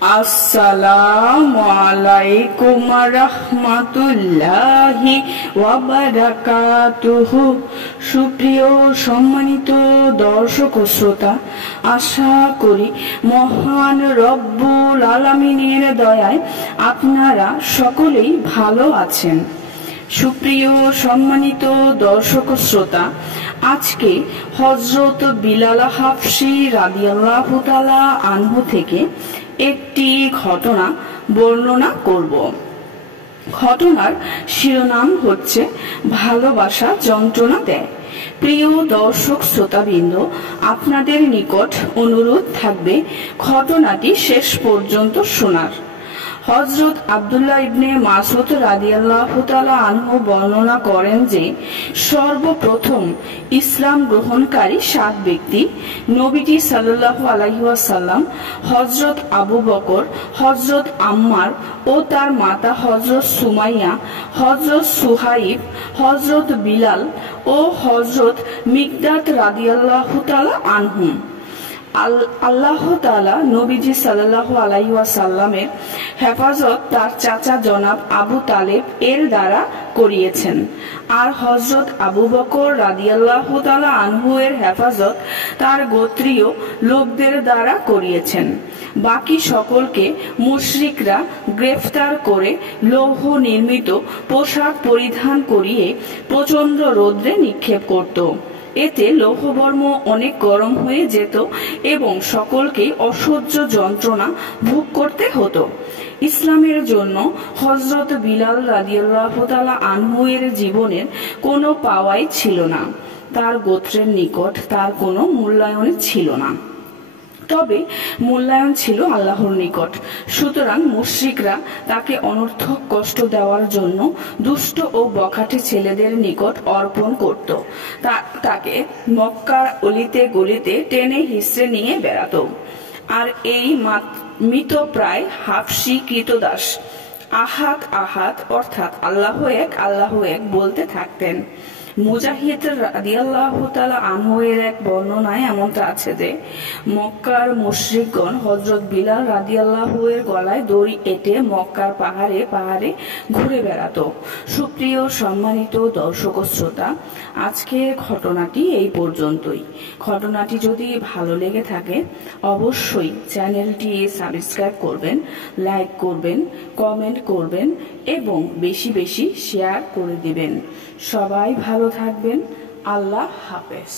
আসসালামু আলাইকুম রাহমাতুল্লাহি ওয়া বারাকাতুহু। সুপ্রিয় সম্মানিত দর্শক ও শ্রোতা, আশা করি মহান রব্বুল আলামিনের দয়ায় আপনারা সকলেই ভালো আছেন। সুপ্রিয় সম্মানিত দর্শক ও শ্রোতা, আজকে হযরত বিলাল হাবশী রাদিয়াল্লাহু তাআলা আনহু থেকে একটি ঘটনা বর্ণনা করব। ঘটনার শিরোনাম হচ্ছে ভালোবাসা যন্ত্রণা দেয়। প্রিয় দর্শক শ্রোতাবৃন্দ, আপনাদের নিকট অনুরোধ থাকবে ঘটনাটি শেষ পর্যন্ত শোনার। হযরত আব্দুল্লাহ ইবনে মাসউদ রাদিয়াল্লাহু তাআলা আনহু বর্ণনা করেন যে সর্বপ্রথম ইসলাম গ্রহণকারী 7 ব্যক্তি নবীজি সাল্লাল্লাহু আলাইহি ওয়াসাল্লাম, হযরত আবু বকর, হযরত আম্মার ও তার মাতা হযরত সুমাইয়া, হযরত সুহাইব, হযরত বিলাল ও হযরত মিকদাদ রাদিয়াল্লাহু তাআলা আনহুম। আল্লাহ তাআলা নবীজি সাল্লাল্লাহু আলাইহি ওয়াসাল্লামের হেফাজত তার চাচা জনাব আবু তালেব এর দ্বারা করিয়েছেন, আর হযরত আবু বকর রাদিয়াল্লাহু তাআলা আনহু এর হেফাজত তার গোত্রীয় লোকদের দ্বারা করিয়েছেন। বাকি সকলকে মুশরিকরা গ্রেফতার করে লৌহ নির্মিত পোশাক পরিধান করিয়ে প্রচন্ড রৌদ্রে নিক্ষেপ করত। এতে লৌহবর্ম অনেক গরম হয়ে যেত এবং সকলকেই অসহ্য যন্ত্রণা ভোগ করতে হতো। ইসলামের জন্য হযরত বিলাল রাদিয়াল্লাহু তাআলা আনহু এর জীবনের কোনো পাওয়াই ছিল না। তার গোত্রের নিকট তার কোনো মূল্যায়ন ছিল না, তবে মূল্যায়ন ছিল আল্লাহর নিকট। সুতরাং মুশরিকরা তাকে অনর্থক কষ্ট দেওয়ার জন্য দুষ্ট ও বখাটে ছেলেদের নিকট অর্পণ করত। তাকে মক্কার অলিতে গলিতে টেনে হিঁচড়ে নিয়ে বেড়াত, আর এই মৃতপ্রায় হাবশী কৃতদাস আহাদ আহাদ অর্থাৎ আল্লাহ এক আল্লাহ এক বলতে থাকতেন। মুজাহিদ রাদিয়াল্লাহু তাআলা আনহু এর এক বর্ণনায় এমনটা আছে যে মক্কার মুশরিকগণ হযরত বিলাল রাদিয়াল্লাহু এর গলায় দড়ি এঁটে মক্কার পাহাড়ে পাহাড়ে ঘুরে বেড়াতো। সুপ্রিয় সম্মানিত দর্শক ও শ্রোতা, আজকের ঘটনাটি এই পর্যন্তই। ঘটনাটি যদি ভালো লেগে থাকে অবশ্যই চ্যানেলটি সাবস্ক্রাইব করবেন, লাইক করবেন, কমেন্ট করবেন এবং বেশি বেশি শেয়ার করে দিবেন। সবাই ভালো থাকবেন। আল্লাহ হাফেজ।